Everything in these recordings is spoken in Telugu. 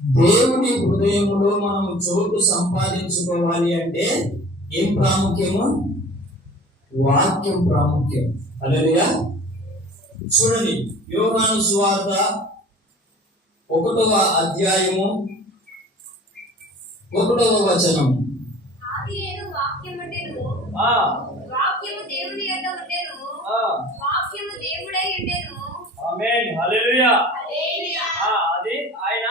దేవుని హృదయంలో మనం చోటు సంపాదించుకోవాలి అంటే ఏం ప్రాముఖ్యము? వాక్యం ప్రాముఖ్యం. హల్లెలూయా. చూడండి, యోహాను సువార్త 1వ అధ్యాయము 1వ వచనం. వాక్యము దేవుని యొద్ద ఉండెను, వాక్యము దేవుడై ఉండెను. ఆమేన్. హల్లెలూయా. అది ఆయన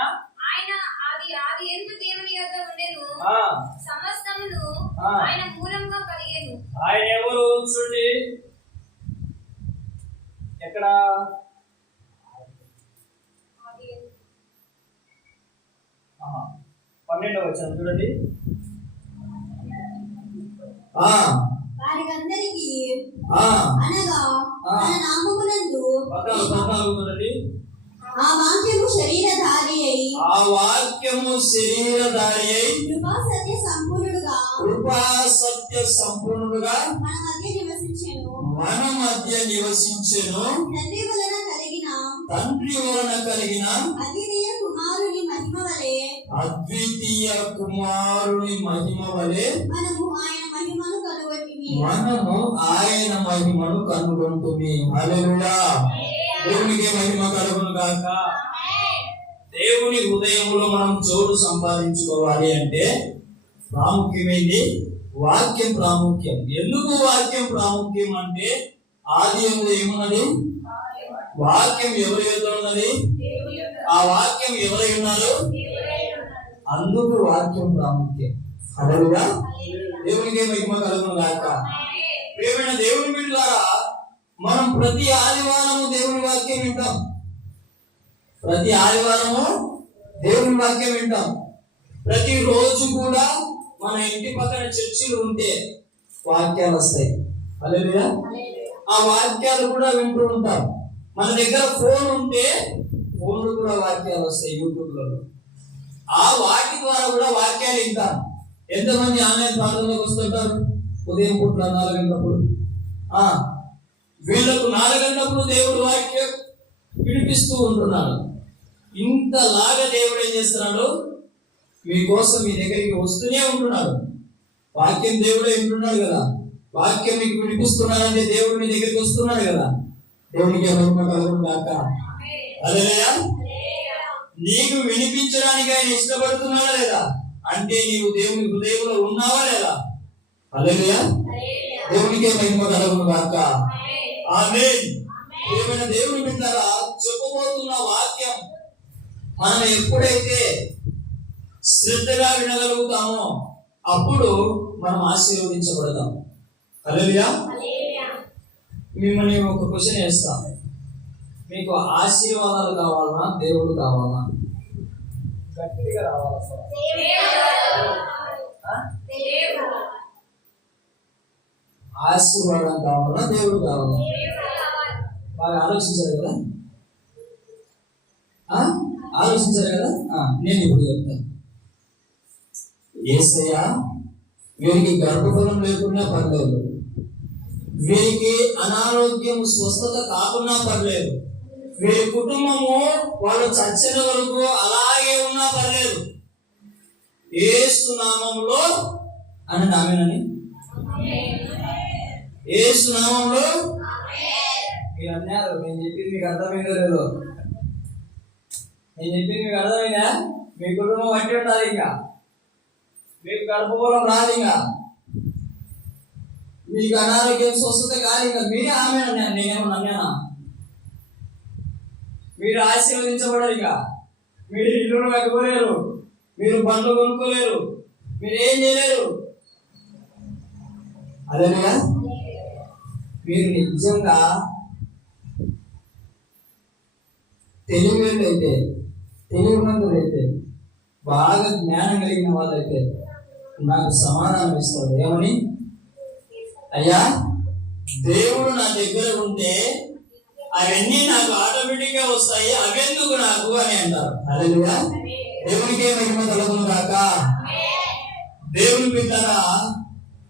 ఆది యందు దేవుని యొద్ద ఉండెను, సమస్తమును ఆయన మూలంగా కలిగెను. ఆయన ఎవరు? చూడండి, ఎక్కడ 12వ వచనం చూడండి. వారికందరికీ అనగా తన నామమునందు ఆ వాక్యము శరీరధారి అయి కృపా సత్య సంపూర్ణుడుగా మన మధ్య నివసించెను. తండ్రి వలన కలిగిన అద్వితీయ కుమారుని మహిమ వలె మనము ఆయన మహిమను కనుగొంటుంది. హల్లెలూయా. దేవునికి మహిమ కలుగును గాక. దేవుని హృదయంలో మనం చోటు సంపాదించుకోవాలి అంటే ప్రాముఖ్యమైనది వాక్యం ప్రాముఖ్యం. ఎందుకు వాక్యం ప్రాముఖ్యం అంటే ఆది యందు ఏమున్నది? వాక్యం ఎవరి యొద్ద ఉన్నది? ఆ వాక్యం ఎవరై ఉన్నారు? అందుకు వాక్యం ప్రాముఖ్యం. హల్లెలూయా. దేవునికి మహిమ కలుగును గాక. ప్రియమైన దేవుని బిడ్డలారా, మనం ప్రతి ఆదివారము దేవుని వాక్యం వింటాం. ప్రతి ఆదివారము దేవుని వాక్యం వింటాం. ప్రతి రోజు కూడా మన ఇంటి పక్కన చర్చిలు ఉంటే వాక్యాలు వస్తాయి. హల్లెలూయా. ఆ వాక్యాలు కూడా వింటూ ఉంటాం. మన దగ్గర ఫోన్ ఉంటే ఫోన్లు కూడా వాక్యాలు వస్తాయి యూట్యూబ్లో. ఆ వాటి ద్వారా కూడా వాక్యాలు వింటాం. ఎంతమంది ఆన్లైన్ ప్రార్థనలోకి వస్తుంటారు? ఉదయం పూట 4 గంటలప్పుడు, వీళ్ళకు 4 గంటలప్పుడు దేవుడు వాక్యం వినిపిస్తూ ఉంటున్నాడు. ఇంతలాగా దేవుడు ఏం చేస్తున్నాడు? మీకోసం మీ దగ్గరికి వస్తూనే ఉంటున్నాడు. వాక్యం దేవుడే వింటున్నాడు కదా. వాక్యం మీకు వినిపిస్తున్నాడంటే దేవుడు మీ దగ్గరికి వస్తున్నాడు కదా. దేవునికి మహిమ కలుగును గాక. హల్లెలూయా. నీకు వినిపించడానికి ఆయన ఇష్టపడుతున్నాడా లేదా అంటే నీవు దేవుని హృదయంలో ఉన్నావా లేదా? హల్లెలూయా. దేవునికి మహిమ కలుగును గాక. ఆమేన్. ఏమైనా దేవుని బిడ్డలారా, చెప్పబోతున్న వాక్యం మనం ఎప్పుడైతే శ్రద్ధగా వినగలుగుతామో అప్పుడు మనం ఆశీర్వదించబడతాం. హల్లెలూయా. మిమ్మల్ని ఒక క్వశ్చన్ వేస్తాం. మీకు ఆశీర్వాదాలు కావాలన్నా దేవుడు కావాలన్నా? గట్టిగా రావాలా? ఆశీర్వాదం కావాలన్నా దేవుడు కావాలా? బాగా ఆలోచించారు కదా. ఆలోచించారు కదా. నేను ఇప్పుడు చెప్తాను. యేసయ్య వీరికి గర్భఫలం లేకున్నా పర్లేదు, వీరికి అనారోగ్యం స్వస్థత కాకున్నా పర్లేదు, వీరి కుటుంబము వాళ్ళు చచ్చిన వరకు అలాగే ఉన్నా పర్లేదు, యేసు నామములో అని ఆమేనని. యేసు నామములో మీరు అన్నారు. నేను చెప్పింది మీకు అర్థమైందో లేదో? నేను చెప్పింది మీకు అర్థమైందా? మీ కుటుంబం అట్టి ఉండాలి, ఇంకా మీకు గర్భఫలం రాదు, ఇంకా మీకు అనారోగ్యం స్వస్థత కాదు. ఇంకా మీరే ఆమె అన్నాను, నేనేమో అన్నానా? మీరు ఆశీర్వదించబడరు. ఇక మీరు ఇల్లును కట్టుకోలేరు, మీరు పండ్లు కొనుక్కోలేరు, మీరు ఏం చేయలేరు. అదేనా? మీరు నిజంగా తెలివినైతే, తెలివినందులైతే, బాగా జ్ఞానం కలిగిన వాళ్ళైతే నాకు సమాధానం ఇస్తారు. ఏమని? అయ్యా, దేవుడు నా దగ్గర ఉంటే అవన్నీ నాకు ఆటోమేటిక్ గా వస్తాయి, అవెందుకు నాకు అని అంటారు. హల్లెలూయా. దేవునికే మహిమ కలుగును గాక. దేవుని బిడ్డలారా,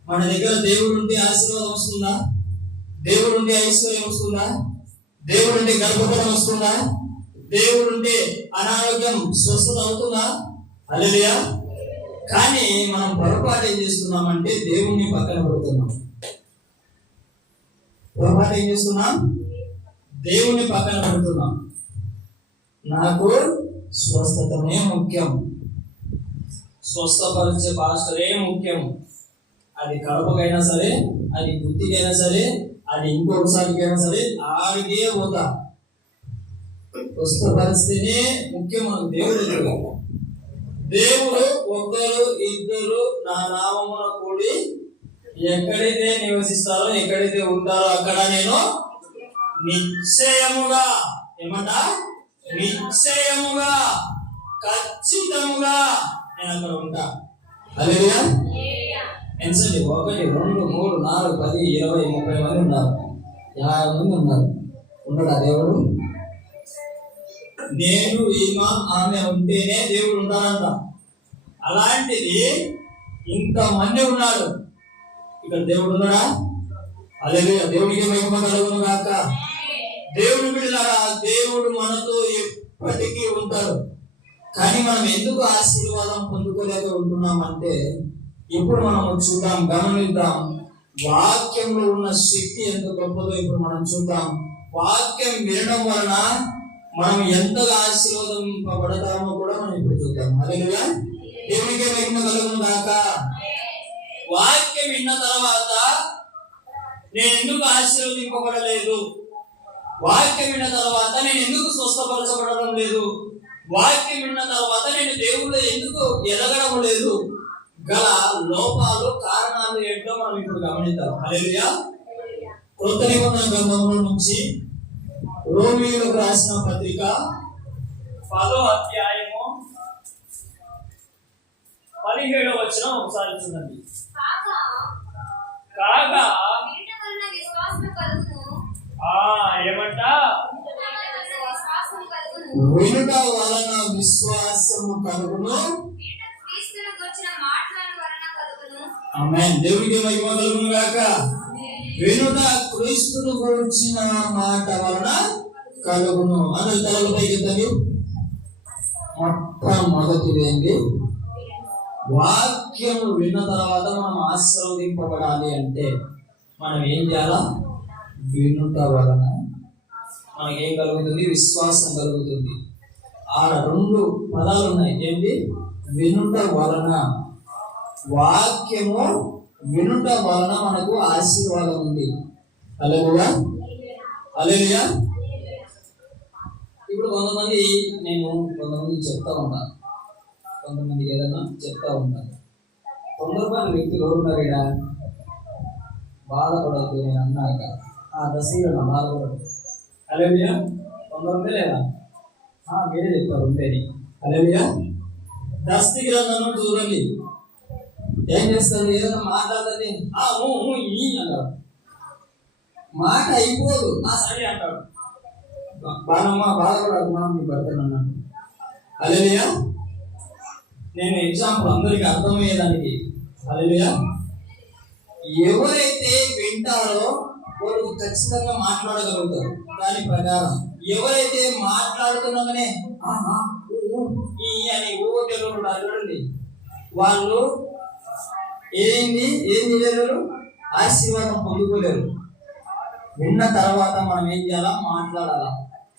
మన దగ్గర దేవుడు ఉంటే ఆశీర్వాదం వస్తుందా? దేవుడు ఉంటే ఐశ్వర్యం వస్తుందా? దేవుడు ఉంటే గర్భఫలం వస్తుందా? దేవుడు ఉంటే అనారోగ్యం స్వస్థత అవుతుందా? హల్లెలూయా. కానీ మనం పొరపాటు ఏం చేస్తున్నామంటే దేవుణ్ణి పక్కన పెడుతున్నాం. పొరపాటు ఏం చేస్తున్నాం? దేవుణ్ణి పక్కన పెడుతున్నాం. నాకు స్వస్థతనే ముఖ్యం, స్వస్థపరిచే పాస్టరే ముఖ్యం. అది కడపకైనా సరే, అది గుత్తికైనా సరే, అది ఇంకొకసారికైనా సరే, ఆడికే పోతా. స్వస్థపరిస్తేనే ముఖ్యం మనకు దేవుడు ఎదురు. దేవుడు ఒకరు ఇద్దరు నా నామమున కూడి ఎక్కడైతే నివసిస్తారో, ఎక్కడైతే ఉంటారో అక్కడ నేను నిశ్చయముగా, ఏమంట, నిశ్చయముగా, ఖచ్చితంగా నేను అక్కడ ఉంటా. హల్లెలూయా. ఎంతండి? 1 2 3 4 10 20 30 మంది ఉన్నారు, 50 మంది ఉన్నారు. ఉన్నాడా దేవుడు? నేను ఈమె ఆమె ఉంటేనే దేవుడు ఉంటాడంట. అలాంటిది ఇంతమంది ఉన్నాడు, ఇక్కడ దేవుడు ఉన్నాడా? హల్లెలూయా. దేవుడికి మహిమ కలుగును గాక. దేవుడు బిడ్డలారా, దేవుడు మనతో ఎప్పటికీ ఉంటాడు. కానీ మనం ఎందుకు ఆశీర్వాదం పొందుకోలేక ఉంటున్నామంటే, ఇప్పుడు మనం చూద్దాం, గమనిద్దాం. వాక్యంలో ఉన్న శక్తి ఎంత గొప్పదో ఇప్పుడు మనం చూద్దాం. వాక్యం వినడం వలన మనం ఎంతగా ఆశీర్వదింపబడతామో కూడా మనం ఇప్పుడు చూద్దాం. హల్లెలూయా. దేవునికి మహిమ కలుగును గాక. వాక్యం విన్న తర్వాత నేను ఎందుకు ఆశీర్వదింపబడలేదు? వాక్యం విన్న తర్వాత నేను ఎందుకు స్వస్థపరచబడడం లేదు? వాక్యం విన్న తర్వాత నేను దేవుడు ఎందుకు ఎదగడం లేదు? గల లోపాలు, కారణాలు ఏంటో మనం ఇప్పుడు గమనిద్దాం. హల్లెలూయా. కొత్త నిబంధన గ్రంథంలో నుంచి రోమీయులకు రాసిన పత్రిక 10వ అధ్యాయము 17వ వచనం ఒకసారి చూడండి. కాగా ఏమంట? వినుట వలన విశ్వాసము కలుగును. ఆమేన్. దేవునికి మహిమ కలుగును గాక. వినుట క్రీస్తును గురించిన మాట వలన కలుగును. అందరి తలలు పైకెత్తండి. మొట్టమొదటిది ఏంటి? వాక్యం విన్న తర్వాత మనం ఆశీర్వదింపబడాలి అంటే మనం ఏం చేయాలా? వినుట వలన మనకేం కలుగుతుంది? విశ్వాసం కలుగుతుంది. ఆడ 2 పదాలు ఉన్నాయి. ఏంటి? వినుట వలన. వాక్యము వినుట వలన మనకు ఆశీర్వాదం ఉంది. హల్లెలూయా. హల్లెలూయా. ఇప్పుడు కొంతమంది చెప్తా ఉంటాను, కొంతమందికి ఏదైనా చెప్తా ఉంటాను. తొందరపాటు వ్యక్తులు ఎవరున్నారు ఇక్కడ? బాధపడద్దు నేను అన్నాక. దశీరణ బాధపడద్దు. హల్లెలూయా. కొందరు లేదా? మీరే చెప్తారు ఉండేది. హల్లెలూయా. దస్తీ గ్రంథం చూడండి. ఏం చేస్తారు? ఏదైనా మాట్లాడుతుంది, అంటాడు. మాట అయిపోదు, సరే అంటాడు. బాణమ్మ బాధపడదు, మనం మీ భర్తను అన్నాడు. హల్లెలూయా. నేను ఎగ్జాంపుల్ అందరికి అర్థమయ్యేదానికి. హల్లెలూయా. ఎవరైతే వింటారో వాళ్ళు ఖచ్చితంగా మాట్లాడగలుగుతారు. దాని ప్రకారం ఎవరైతే మాట్లాడుతున్నామనే అని తెలుగు చూడండి, వాళ్ళు ఏం చేయలేరు? ఆశీర్వాదం పొందుకోలేరు. విన్న తర్వాత మనం ఏం చేయాలా? మాట్లాడాలా.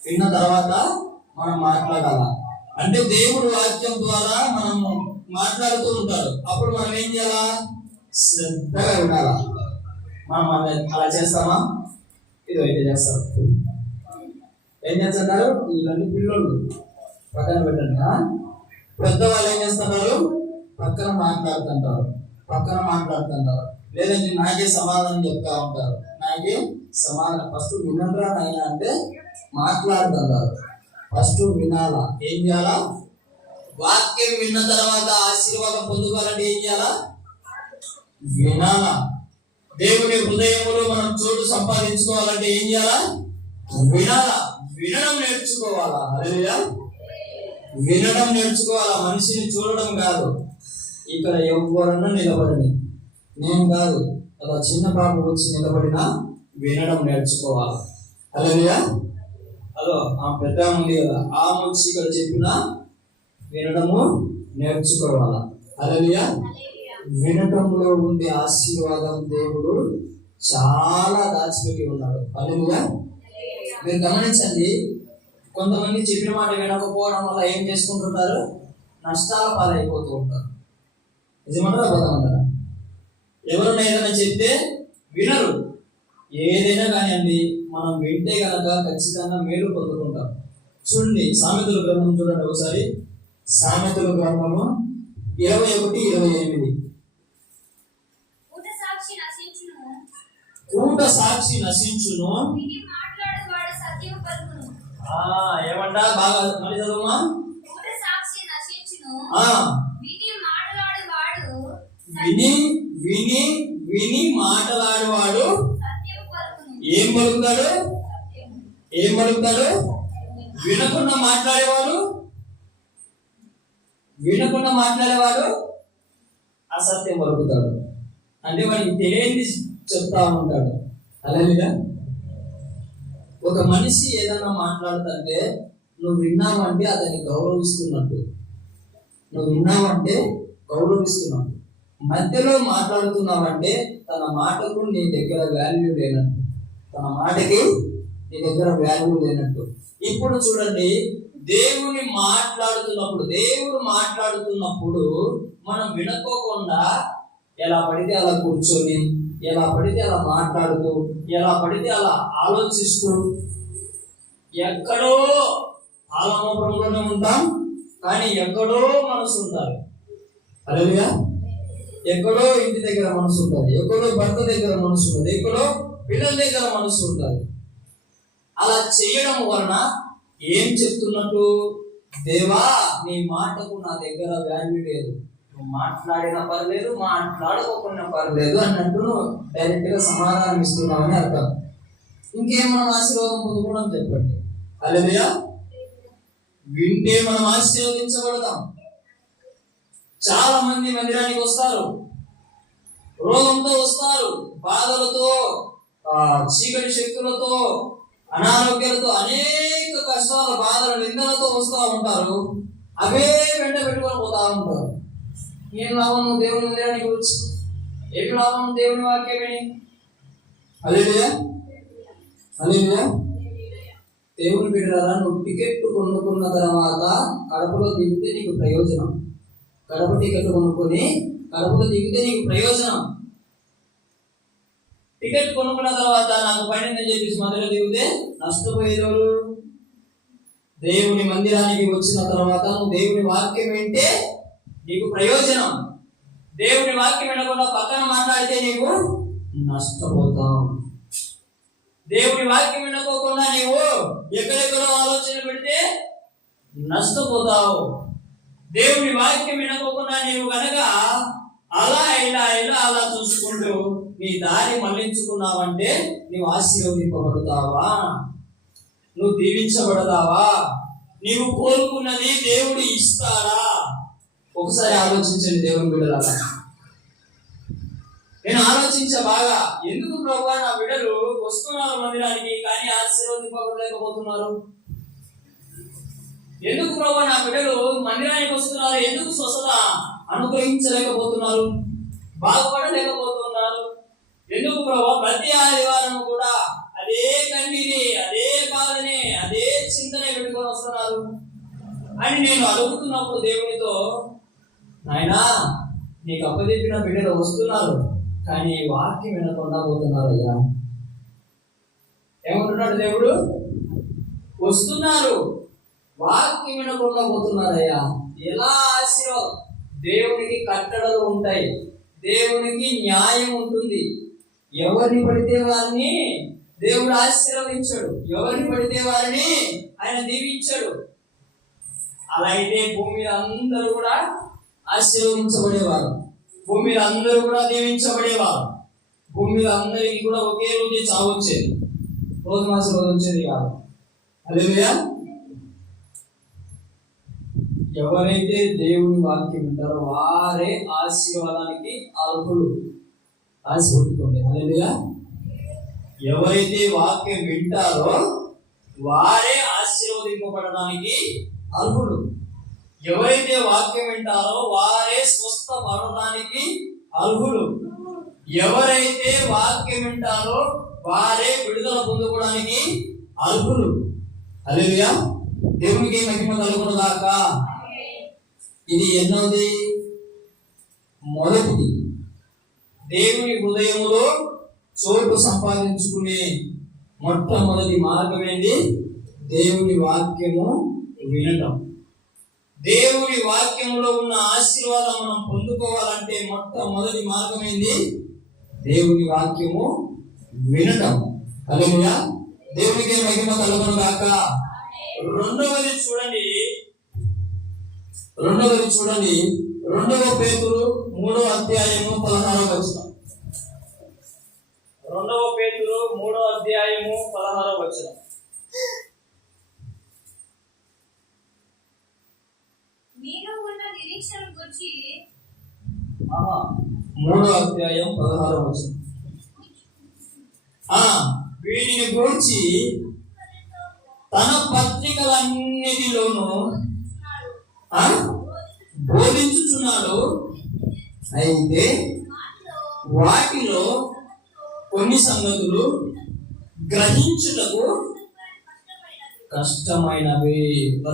విన్న తర్వాత మనం మాట్లాడాలా. అంటే దేవుడు వాక్యం ద్వారా మనము మాట్లాడుతూ ఉంటాడు. అప్పుడు మనం ఏం చేయాలా? శ్రద్ధగా వినాలా. మనం అలా చేస్తామా? ఇది అయితే చేస్తారు. ఏం చేస్తున్నారు? ఇవన్నీ పిల్లోళ్ళు పక్కన పెట్టండి. పెద్దవాళ్ళు ఏం చేస్తున్నారు? పక్కన మాట్లాడుతుంటారు. లేదంటే నాకే సమాధానం చెప్తా ఉంటారు. నాకే సమాధానం. ఫస్ట్ వినరా నాయన అంటే మాట్లాడుతుంటారు. ఫస్ట్ వినాలా. ఏం చేయాలా? వాక్యం విన్న తర్వాత ఆశీర్వాదం పొందుకోవాలంటే ఏం చేయాలా? వినాలా. దేవుని హృదయంలో మనం చోటు సంపాదించుకోవాలంటే ఏం చేయాలా? వినాలా. వినడం నేర్చుకోవాలా. హల్లెలూయా. వినడం నేర్చుకోవాలా. మనిషిని చూడడం కాదు. ఇక్కడ ఎవరన్నా నిలబడని, నేను కాదు, అలా చిన్న పాప వచ్చి నిలబడినా వినడం నేర్చుకోవాలి. హల్లెలూయా. అదో ఆ పెద్ద ఉంది కదా, ఆమె వచ్చి ఇక్కడ చెప్పిన వినడము నేర్చుకోవాలా. హల్లెలూయా. వినటంలో ఉండే ఆశీర్వాదం దేవుడు చాలా దాచిపెట్టి ఉన్నాడు. హల్లెలూయా. మీరు గమనించండి, కొంతమంది చెప్పిన మాట వినకపోవడం వల్ల ఏం చేసుకుంటుంటారు? నష్టాల పాలైపోతూ ఉంటారు. నిజమంటారా అబద్ధమంటారా? ఎవరైనా ఏదైనా చెప్తే వినరు. ఏదైనా కానివ్వండి, మనం వింటే కనుక ఖచ్చితంగా మేలు పొందుకుంటాం. చూడండి, సామెతల గ్రంథం చూడండి ఒకసారి. సామెతల గ్రంథము 21:28. కూట సాక్షి నశించును. ఏమంట? బాగా మళ్ళీ చదువుమా. విని విని విని మాట్లాడేవాడు ఏం పలుకుతాడు? ఏం పలుకుతాడు? వినకుండా మాట్లాడేవాడు అసత్యం పలుకుతాడు. అంటే వాడికి తెలియని చెప్తా ఉంటాడు. హల్లెలూయా. ఒక మనిషి ఏదన్నా మాట్లాడుతుంటే నువ్వు విన్నావంటే అతన్ని గౌరవిస్తున్నట్టు. మధ్యలో మాట్లాడుతున్నావంటే తన మాటకు నీ దగ్గర వాల్యూ లేనట్టు. ఇప్పుడు చూడండి, దేవుడు మాట్లాడుతున్నప్పుడు మనం వినుకోకుండా ఎలా పడితే అలా కూర్చొని, ఎలా పడితే అలా మాట్లాడుతూ, ఎలా పడితే అలా ఆలోచిస్తూ, ఎక్కడో ఆలమపురంలోనే ఉంటాం కానీ ఎక్కడో మనసు ఉంటారు. హల్లెలూయా. ఎక్కడో ఇంటి దగ్గర మనసు ఉంటుంది, ఎక్కడో భర్త దగ్గర మనసు ఉంటుంది, ఎక్కడో పిల్లల దగ్గర మనసు ఉంటుంది. అలా చేయడం వలన ఏం చెప్తున్నట్టు? దేవా, నీ మాటకు నా దగ్గర వాల్యూ లేదు, నువ్వు మాట్లాడినా పర్లేదు, మాట్లాడకపోయినా పర్లేదు అన్నట్టు డైరెక్ట్ గా సమాధానం ఇస్తున్నామని అర్థం. ఇంకేం మనం ఆశీర్వాదం పొందుకున్నాం చెప్పండి? హల్లెలూయా. వింటే మనం ఆశీర్వదించబడతాం. చాలా మంది మందిరానికి వస్తారు, రోగంతో వస్తారు, బాధలతో, చీకటి శక్తులతో, అనారోగ్యాలతో, అనేక కష్టాల, బాధల, నిందలతో వస్తూ ఉంటారు. అవే వెంట పెట్టుకొని పోతా ఉంటారు. ఏం లాభం దేవుని మందిరానికి వచ్చి? ఏం లాభం దేవుని వాక్యమే? హల్లెలూయా. దేవుని బిడ్డలారా, నువ్వు టికెట్ కొనుక్కున్న తర్వాత కడపలో దిగితే నీకు ప్రయోజనం. కడప టికెట్ కొనుక్కొని కడపలో దిగితే నీకు ప్రయోజనం. టికెట్ కొనుక్కున్న తర్వాత నాకు పడిందని చెప్పేసి మధ్యలో దిగితే నష్టపోయేవారు. దేవుని మందిరానికి వచ్చిన తర్వాత నువ్వు దేవుని వాక్యం వింటే నీకు ప్రయోజనం. దేవుని వాక్యం వినకుండా పక్కన మాట్లాడితే నీకు నష్టపోతావు. దేవుని వాక్యం వినకోకుండా నీవు ఎక్కడెక్కడో ఆలోచన పెడితే నష్టపోతావు. దేవుని వాక్యం వినకోకుండా నీవు కనుక అలా ఇలా అలా చూసుకుంటూ నీ దారి మళ్లించుకున్నావంటే నీవు ఆశీర్వదింపబడతావా? నువ్వు దీవించబడతావా? నీవు కోరుకున్నది దేవుడు ఇస్తాడా? ఒకసారి ఆలోచించండి దేవుని బిడ్డలారా. నేను ఆలోచించా బాగా, ఎందుకు ప్రభువా నా బిడ్డలు వస్తున్నారు మందిరానికి కానీ ఆశీర్వదింపబడలేకపోతున్నారు? ఎందుకు ప్రభువా నా బిడ్డలు మందిరానికి వస్తున్నారు, ఎందుకు స్వస్థత అనుగ్రహించలేకపోతున్నారు, బాగుపడలేకపోతున్నారు? ఎందుకు ప్రభువా ప్రతి ఆదివారం కూడా అదే కన్నీని, అదే బాధని, అదే చింతనే పెట్టుకొని వస్తున్నారు అని నేను అడుగుతున్నప్పుడు దేవునితో, నాయనా నీకు అప్పచెప్పిన బిడ్డలు వస్తున్నారు కానీ వాక్యం వినకుండా పోతున్నారు అయ్యా. ఏమంటున్నాడు దేవుడు? వస్తున్నారు, వాక్యం వినకుండా పోతున్నారయ్యా. ఎలా ఆశీర్వాదం? దేవునికి కట్టడలు ఉంటాయి, దేవునికి న్యాయం ఉంటుంది. ఎవరిని పడితే వారిని దేవుడు ఆశీర్వదించాడు, ఎవరిని పడితే వారిని ఆయన దీవించాడు. అలా అయితే భూమి మీద అందరూ కూడా ఆశీర్వదించబడేవారు, భూమి మీద అందరూ కూడా దీవించబడేవారు. భూమి మీద అందరికీ కూడా ఒకే రోజు చావు వచ్చేది, రోజు మాసం రోజు వచ్చేది కాదు. హల్లెలూయా. ఎవరైతే దేవుని వాక్యం వింటారో వారే ఆశీర్వాదానికి అర్హులు. ఆశీర్వదించుకోండి. హల్లెలూయా. ఎవరైతే వాక్యం వింటారో వారే ఆశీర్వదింపబడడానికి అర్హులు. ఎవరైతే వాక్యం వింటారో వారే స్వస్థపడడానికి అర్హులు. ఎవరైతే వాక్యం వింటారో వారే విడుదల పొందుకోవడానికి అర్హులు. హల్లెలూయా. దేవునికి మహిమ కలుగును గాక. ఇది ఎన్నోది? మొదటిది. దేవుని హృదయములో చోటు సంపాదించుకునే మొట్టమొదటి మార్గం ఏంటి? దేవుని వాక్యము వినటం. దేవుని వాక్యములో ఉన్న ఆశీర్వాదం మనం పొందుకోవాలంటే మొట్టమొదటి మార్గం ఏంటి? దేవుని వాక్యము వినటం. హల్లెలూయా. దేవునికి మహిమ కలుగును గాక. రెండవది చూడండి 2 పేతురు 3వ అధ్యాయము 16వ వచనం. 2 పేతురు 3వ అధ్యాయము 16వ వచనం. మీలో ఉన్న నిరీక్షణ గురించి 3వ అధ్యాయం 16వ వచనం. వీటిని గురించి తన పత్రికలన్నిటిలోనూ బోధించుచున్నాడు. అయితే వాటిలో కొన్ని సంగతులు గ్రహించుటకు కష్టమైనవి.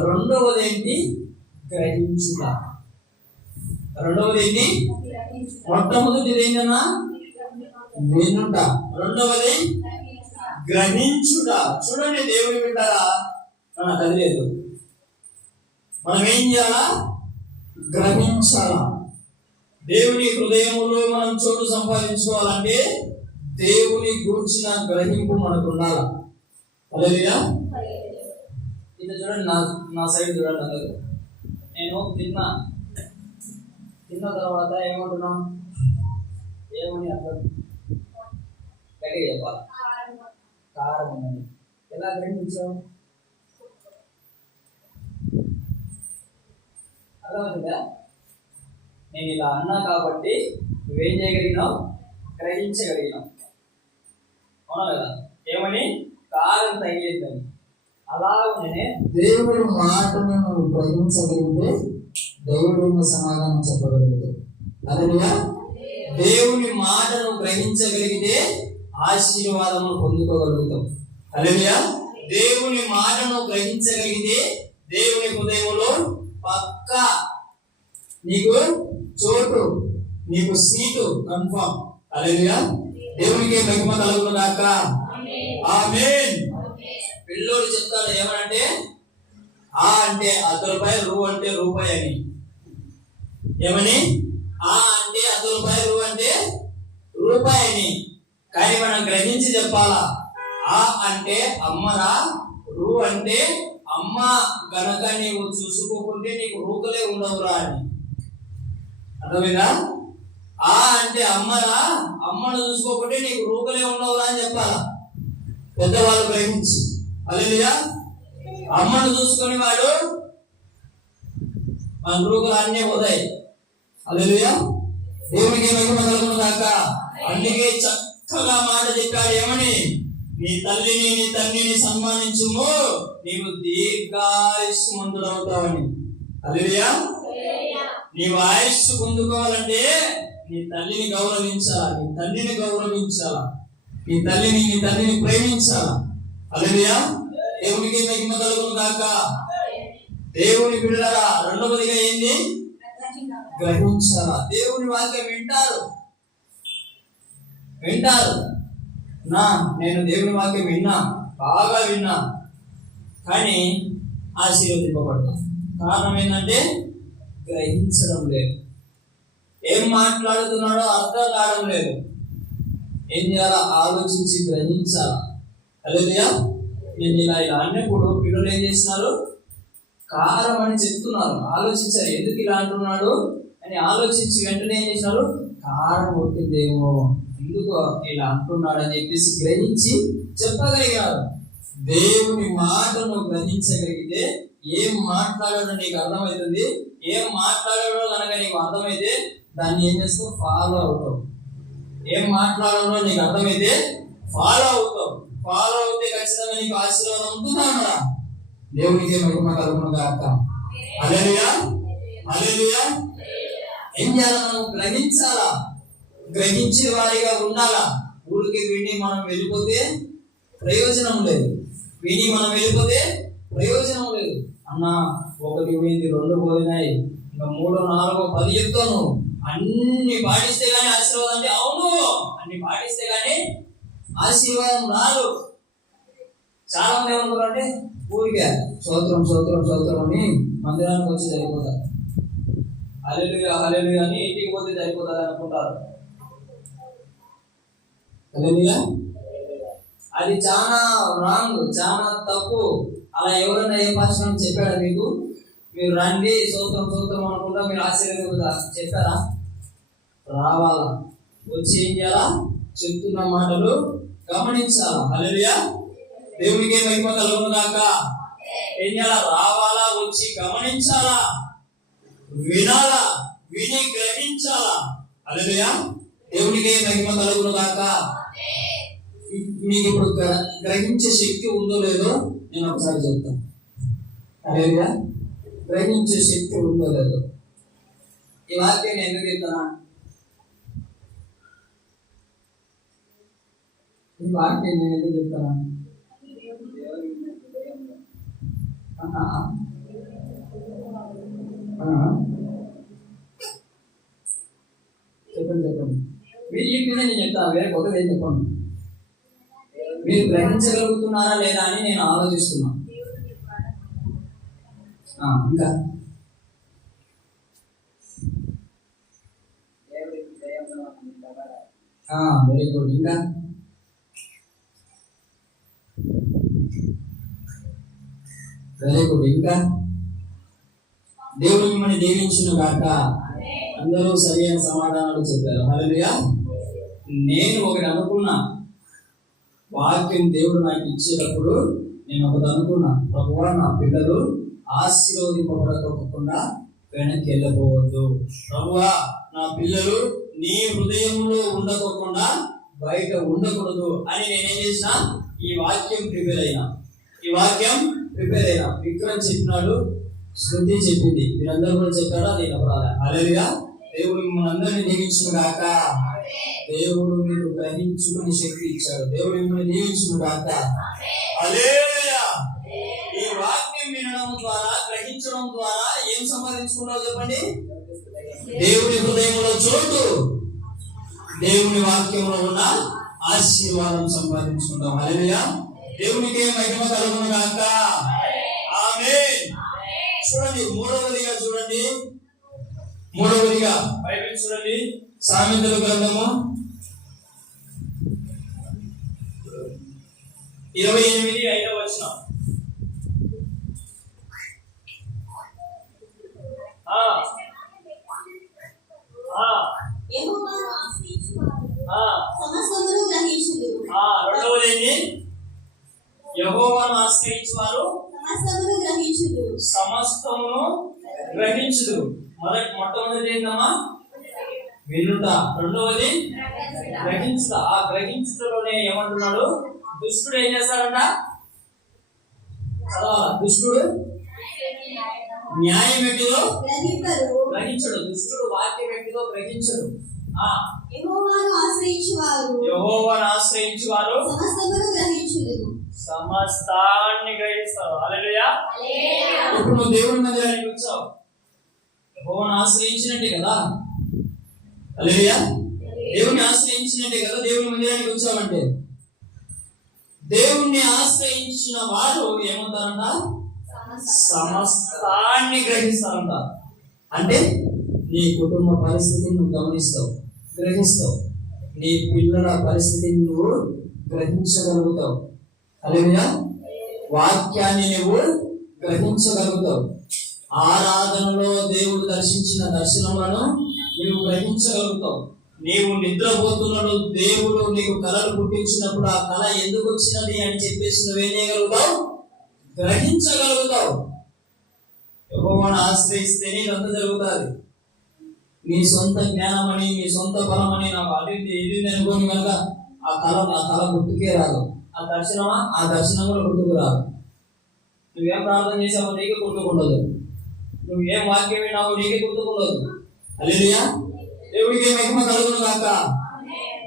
రెండవది ఏంటి? గ్రహించుట. రెండవది ఏంటి? మొట్టమొదటిది ఏంటన్నా? వినుట. రెండవది గ్రహించుట. చూడండి దేవుని బిడ్డరా, అది లేదు. మనం ఏం చేయాలా? గ్రహించాలా. దేవుని హృదయములో మనం చోటు సంపాదించుకోవాలంటే దేవుని గూర్చిన గ్రహింపు మనకు ఉండాలి. హల్లెలూయా. ఇది చూడండి, నా సైడ్ చూడండి. అందరూ నేను తిన్న తర్వాత ఏమంటున్నా? ఏమని అర్థం గట్టిగా చెప్పాలి. కారం ఉందని ఎలా గ్రహించావు? అర్థమవుతుందా? నేను ఇలా అన్నా కాబట్టి నువ్వేం చేయగలిగినావు? గ్రహించగలిగినావు. అవునా కదా? ఏమని? కారం తగిలిద్దని. అలాగనే దేవుడి మాటను నువ్వు గ్రహించగలిగితే దేవుడిని సమాధానం చెప్పగలుగుతావు. హల్లెలూయా. దేవుని మాటను గ్రహించగలిగితే ఆశీర్వాదము పొందుకోగలుగుతాం. హల్లెలూయా. దేవుని మాటను గ్రహించగలిగితే దేవుని హృదయంలో పక్కా నీకు చోటు, నీకు సీటు కన్ఫర్మ్. హల్లెలూయా. దేవునికి మహిమ కలుగును గాక. ఆమేన్. పిల్లోడు చెప్తాడు ఏమనంటే ఆ అంటే ₹10, రూ అంటే రూపాయి అని. ఏమని? ఆ అంటే ₹10, రూ అంటే రూపాయి అని. కానీ మనం గ్రహించి చెప్పాలా. ఆ అంటే అమ్మరా, రూ అంటే అమ్మ గనక నీవు చూసుకోకుంటే నీకు రూకలే ఉండవురా అని. అర్థమైందా? ఆ అంటే అమ్మరా, అమ్మను చూసుకోకుంటే నీకు రూకలే ఉండవురా అని చెప్పాలా పెద్దవాళ్ళు గ్రహించి. హల్లెలూయా. అమ్మను చూసుకొని వాడు మన రూకలు అన్నీ పోతాయి. హల్లెలూయా. దేవునికి మహిమ కలుగును గాక. అందుకే చక్కగా మాట చెప్పాడు. ఏమని? నీ తల్లిని నీ తండ్రిని సన్మానించుము, నీవు దీర్ఘాయుష్మంతుడవుతావని. హల్లెలూయా. నీవు ఆయుష్ పొందుకోవాలంటే నీ తల్లిని గౌరవించాలా, నీ తండ్రిని గౌరవించాలా, నీ తల్లిని నీ తండ్రిని ప్రేమించాలా. హల్లెలూయా. దేవునికి మహిమ కలుగును గాక. దేవుని బిడ్డలారా, రెండవదిగా ఏంది? గ్రహించాలా. దేవుని వాక్యం వింటారు. నేను దేవుని వాక్యం విన్నా, బాగా విన్నా, కానీ ఆశీర్వదింపబడతా. కారణం ఏంటంటే గ్రహించడం లేదు. ఏం మాట్లాడుతున్నాడో అర్థం కావడం లేదు. ఏం చేయాలా? ఆలోచించి గ్రహించాలా. హల్లెలూయా. నేను ఇలా అన్నప్పుడు పిల్లలు ఏం చేస్తున్నారు? కారం అని చెప్తున్నారు. ఆలోచించారు, ఎందుకు ఇలా అంటున్నాడు అని ఆలోచించి వెంటనే ఏం చేసినారు? కారం కొట్టిందేమో, ఎందుకు ఇలా అంటున్నాడు అని చెప్పేసి గ్రహించి చెప్పగలిగారు. దేవుని మాటను గ్రహించగలిగితే ఏం మాట్లాడాడో నీకు అర్థమవుతుంది. ఏం మాట్లాడాడో కనుక నీకు అర్థమైతే దాన్ని ఏం చేస్తావు? ఫాలో అవుతావు. ఏం మాట్లాడాడో నీకు అర్థమైతే ఫాలో అవుతావు. ఫాలో అవుతే ఖచ్చితంగా నీకు ఆశీర్వాదం ఉంటుందా? దేవునికి మహిమ కలుగును గాక. హల్లెలూయా, హల్లెలూయా. ఏం చేయాలి? మనం గ్రహించాలా, గ్రహించే వారిగా ఉండాలా. ఊరికి విని మనం వెళ్ళిపోతే ప్రయోజనం లేదు. విని మనం వెళ్ళిపోతే ప్రయోజనం లేదు. అన్న 1 పోయింది, 2 పోయినాయి, ఇంకా 3, 4, 10 చెప్తాను. అన్ని పాటిస్తే గానీ ఆశీర్వాదం అంటే అవును, అన్ని పాటిస్తే గానీ ఆశీర్వాదం రాదు. చాలా మంది ఏమనుకుంటారంటే ఊరికే స్తోత్రం స్తోత్రం స్తోత్రం అని మందిరానికి వచ్చి సరిపోతారు. హల్లెలూయా హల్లెలూయా అని ఇంటికి పోతే సరిపోతారు అనుకుంటారు. హల్లెలూయా, అది చాలా రాంగ్, చాలా తప్పు. అలా ఎవరైనా ఏ భాషలో చెప్పారా మీకు? మీరు రండి స్తోత్రం స్తోత్రం అనుకుంటా మీరు ఆశీర్వాద చెప్పారా? రావాలా, వచ్చి ఏం చేయాలా? చెప్తున్న మాటలు గమనించాలా. హల్లెలూయా, దేవునికి మహిమ కలుగును గాక. ఏం చేయాలా? రావాలా, వచ్చి గమనించాలా, వినాలా, విని గ్రహించాలా. హల్లెలూయా, దేవునికి మహిమ కలుగును గాక. మీకు ఇప్పుడు గ్రహించే శక్తి ఉందో లేదో నేను ఒకసారి చెప్తాను. హల్లెలూయా, గ్రహించే శక్తి ఉందో లేదో. ఈ వాక్యం ఎందుకు చెప్తానా? ఈ వాక్యం నేను ఎందుకు చెప్తానా? చెప్పండి చెప్పండి. మీరు చెప్పిందే నేను చెప్తాను, వేరే కొత్తది ఏం చెప్పండి. మీరు గ్రహించగలుగుతున్నారా లేదా అని నేను ఆలోచిస్తున్నాను. ఇంకా వెరీ గుడ్. ఇంకా వెరీ గుడ్. ఇంకా దేవుడు మిమ్మల్ని దీవించును గాక. అందరూ సరైన సమాధానాలు చెప్పారు. హల్లెలూయా. నేను ఒకటి అనుకున్నా, వాక్యం దేవుడు నాకు ఇచ్చేటప్పుడు నేను ఒకటి అనుకున్నా, ప్రభువా నా పిల్లలు ఆశీర్వదింపబడకుండా వెనక్కి వెళ్ళకపోవద్దు. ప్రభువా నా పిల్లలు నీ హృదయంలో ఉండకోకుండా బయట ఉండకూడదు అని నేనేం చేసిన? ఈ వాక్యం ప్రిపేర్ అయినా. విక్రమ్ చెప్పినాడు, శృతి చెప్పింది, మీరందరూ కూడా చెప్పారా? నేను అపరాధ. హల్లెలూయా, దేవుడు మిమ్మల్ని అందరినీ దీవించును గాక. దేవుడు మీకు గ్రహించుకునే శక్తి ఇచ్చాడు. దేవుడు మిమ్మల్ని దీవించును గాక. హల్లెలూయా. ఈ వాక్యం వినడం ద్వారా, గ్రహించడం ద్వారా ఏం సంపాదించుకున్నావు చెప్పండి? దేవుని హృదయంలో చోటు, దేవుని వాక్యంలో ఉన్న ఆశీర్వాదం సంపాదించుకుంటాం. హల్లెలూయా, దేవునికి మహిమ కలుగును గాక. ఆమేన్. చూడండి, మూడవదిగా బైబిల్ చూడండి, సామెతల గ్రంథము 28:5 వచనం. రెండవది ఏంటి? యెహోవాను ఆశ్రయించువారు సమస్తమును గ్రహించుదురు. మొట్టమొదటి ఏంటమ్మా? వినుట. రెండవది గ్రహించుట. ఆ గ్రహించుటలోనే ఏమంటున్నాడు? దుష్టుడు ఏం చేస్తాడంట? దుష్టుడు న్యాయం ఏంటిదో గ్రహించడు. దుష్టుడు వాక్యం ఏంటిదో గ్రహించడు. యెహోవాను ఆశ్రయించువారు సమస్తాన్ని గ్రహిస్తారు. హల్లెలూయా. ఇప్పుడు నువ్వు దేవుని మందిరానికి వచ్చావు, యెహోవాను ఆశ్రయించినట్టే కదా. హల్లెలూయా. దేవుని ఆశ్రయించినట్టే కదా దేవుని మందిరానికి వచ్చావంటే. దేవుణ్ణి ఆశ్రయించిన వారు ఏమంటారంట? సమస్తాన్ని గ్రహిస్తారంట. అంటే నీ కుటుంబ పరిస్థితిని నువ్వు గమనిస్తావు, గ్రహిస్తావు. నీ పిల్లల పరిస్థితిని నువ్వు గ్రహించగలుగుతావు. హల్లెలూయా. వాక్యాన్ని నువ్వు గ్రహించగలుగుతావు. ఆరాధనలో దేవుడు దర్శించిన దర్శనములను నువ్వు గ్రహించగలుగుతావు. నీవు నిద్రపోతున్నప్పుడు దేవుడు నీకు కళలు పుట్టించినప్పుడు ఆ కళ ఎందుకు వచ్చినది అని చెప్పేసి నువ్వేం చేయగలుగుతావు? గ్రహించగలుగుతావు. యెహోవాను ఆశ్రయిస్తేనే ఇదంతా జరుగుతుంది. నీ సొంత జ్ఞానమని, నీ సొంత బలమని, నాకు అది ఇది అనుకోని కనుక ఆ కళ గుర్తుకే రాదు. ఆ దర్శనం కూడా గుర్తుకు రాదు. నువ్వేం ప్రార్థన చేసావో నీకే గుర్తుకుండదు, నువ్వేం వాక్యం విన్నావో నీకే గుర్తుకుండదు. హల్లెలూయా. దేవుడికి మహిమ కలుగును గాక.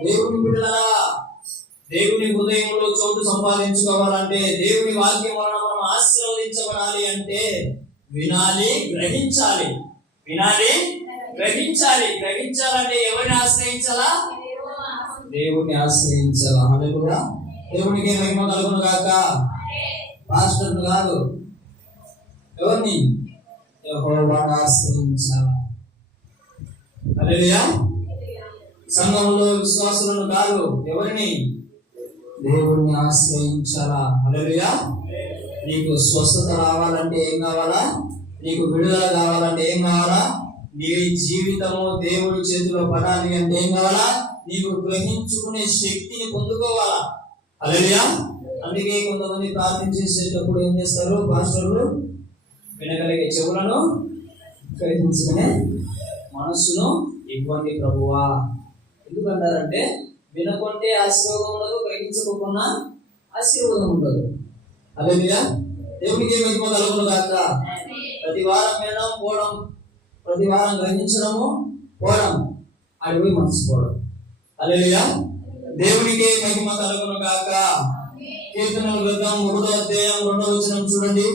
దేవుని బిడ్డలారా, దేవుని హృదయంలో చోటు సంపాదించుకోవాలంటే, దేవుని వాక్యం వలన మనం ఆశీర్వదించబడాలి అంటే వినాలి, గ్రహించాలి. వినాలి, గ్రహించాలి. గ్రహించాలంటే ఎవరిని ఆశ్రయించాలా? దేవుని ఆశ్రయించాలా. హల్లెలూయా. దేవునికి మహిమ కలుగును గాక. పాస్టర్ను కాదు, ఎవరిని? యెహోవాను ఆశ్రయించాలా. హల్లెలూయా. సంఘంలో విశ్వాసులను కాదు, ఎవరిని? దేవుణ్ణి ఆశ్రయించాలా. హల్లెలూయా. నీకు స్వస్థత రావాలంటే ఏం కావాలా? నీకు విడుదల కావాలంటే ఏం కావాలా? నీ జీవితము దేవుడి చేతిలో పడాలి అంటే ఏం కావాలా? నీకు గ్రహించుకునే శక్తిని పొందుకోవాలా. హల్లెలూయా. అందుకే కొంతమంది ప్రార్థన చేసేటప్పుడు ఏం చేస్తారు పాస్టర్లు? వినగలిగే చెవులను, గ్రహించుకునే మనస్సును ఇవ్వండి ప్రభువా. ఎందుకంటారంటే వినకుంటే ఆశీర్వాదం ఉండదు, గ్రహించకుండా ఆశీర్వాదం ఉండదు. హల్లెలూయా. దేవునికి మహిమ కలుగును గాక. ప్రతి వారం వినడం పోవడం, ప్రతి వారం గ్రహించడము పోవడం, అడిగి మర్చిపోవడం. హల్లెలూయా. దేవునికి మహిమ కలుగును గాక. కీర్తనల గ్రంథం 3వ అధ్యాయం 2వ వచనం చూడండి.